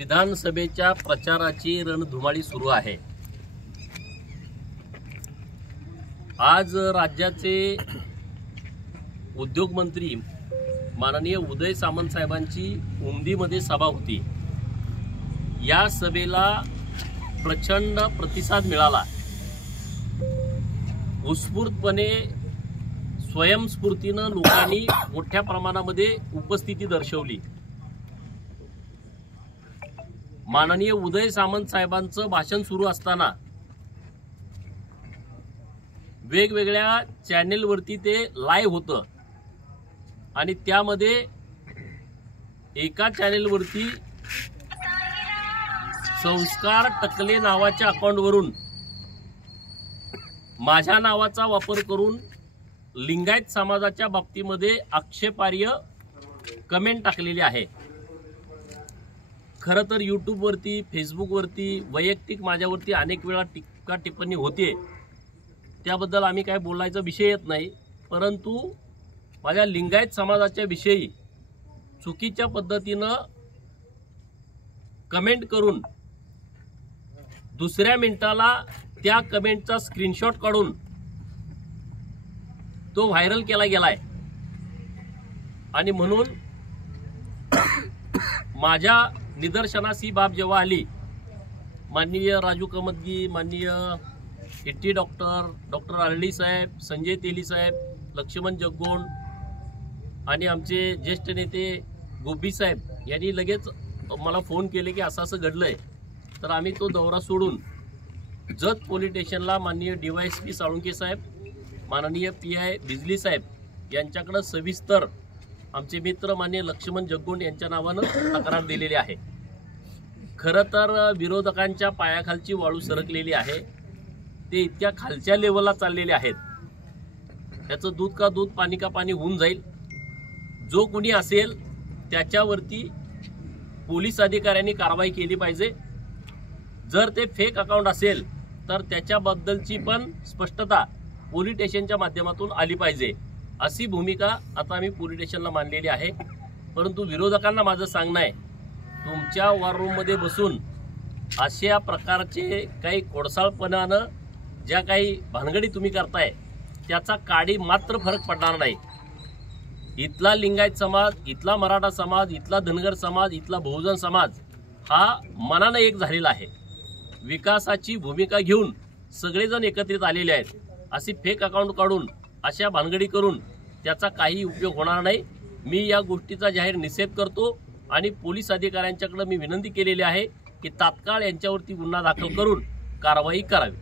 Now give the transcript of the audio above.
विधानसभेच्या प्रचाराची रणधुमाळी सुरू आहे। आज राज्याचे उद्योग मंत्री माननीय उदय सामंत साहेबांची उमदीमध्ये सभा होती। या सभेला प्रचंड प्रतिसाद मिळाला। उत्स्फूर्तपणे स्वयंस्फूर्तीने लोकांनी मोठ्या प्रमाणामध्ये उपस्थिती दर्शवली। माननीय उदय सामंत साहेबांचं भाषण सुरू असताना वेगवेगळ्या चॅनेलवरती ते लाईव्ह होतं आणि त्यामध्ये एका चॅनेलवरती संस्कार टकले नावाच्या अकाउंटवरून माझ्या नावाचा वापर करून लिंगायत समाजाच्या बाबतीमध्ये आक्षेपार्ह कमेंट टाकलेली आहे। खरं तर यूट्यूबवरती फेसबुकवरती वैयक्तिक माझ्यावरती अनेक वेळा टीका टिप्पणी होते, त्याबद्दल आम्ही काय बोलायचा विषय येत नाही। परंतु माझ्या लिंगायत समाजाच्या विषयी चुकीच्या पद्धतीनं कमेंट करून दुसऱ्या मिनिटाला त्या कमेंटचा स्क्रीनशॉट काढून तो व्हायरल केला गेलाय आणि म्हणून माझ्या निदर्शनास ही बाब जेव्हा आली, माननीय राजू कमतगी, माननीय इट्टी डॉक्टर आरडी साहेब, संजय तेली साहेब, लक्ष्मण जगगोंड आणि आमचे ज्येष्ठ नेते गोबी साहेब यांनी लगेच मला फोन केले की असं असं घडलंय। तर आम्ही तो दौरा सोडून जत पोलीस स्टेशनला माननीय DYSP साळुंके साहेब, माननीय PI बिजली साहेब यांच्याकडे सविस्तर आमचे मित्र माननीय लक्ष्मण जगगोंड यांच्या नावानं तक्रार दिलेली आहे। खरं तर विरोधकांच्या पायाखालची वाळू सरकलेली आहे, ते इतक्या खालच्या लेवलला चाललेले आहेत, त्याचं दूध का दूध पाणी का पाणी होऊन जाईल। जो कोणी असेल त्याच्यावरती पोलीस अधिकाऱ्यांनी कारवाई केली पाहिजे। जर ते फेक अकाउंट असेल तर त्याच्याबद्दलची पण स्पष्टता पोलीस स्टेशनच्या माध्यमातून आली पाहिजे, अशी भूमिका आता आम्ही पोलीस स्टेशनला मांडलेली आहे। परंतु विरोधकांना माझं सांगणं आहे, तुमच्या वॉर रूममध्ये बसून अशा प्रकारचे काही खोडसाळपणानं ज्या काही भानगडी तुम्ही करताय त्याचा काडी मात्र फरक पडणार नाही। इथला लिंगायत समाज, इथला मराठा समाज, इथला धनगर समाज, इथला बहुजन समाज हा मनानं एक झालेला आहे। विकासाची भूमिका घेऊन सगळेजण एकत्रित आलेले आहेत। अशी फेक अकाउंट काढून अशा भानगडी करून त्याचा काही उपयोग होणार नाही। मी या गोष्टीचा जाहीर निषेध करतो आणि पोलीस अधिकाऱ्यांच्याकडे मी विनंती केलेली आहे की तात्काळ यांच्यावरती गुन्हा दाखल करून कारवाई करावी।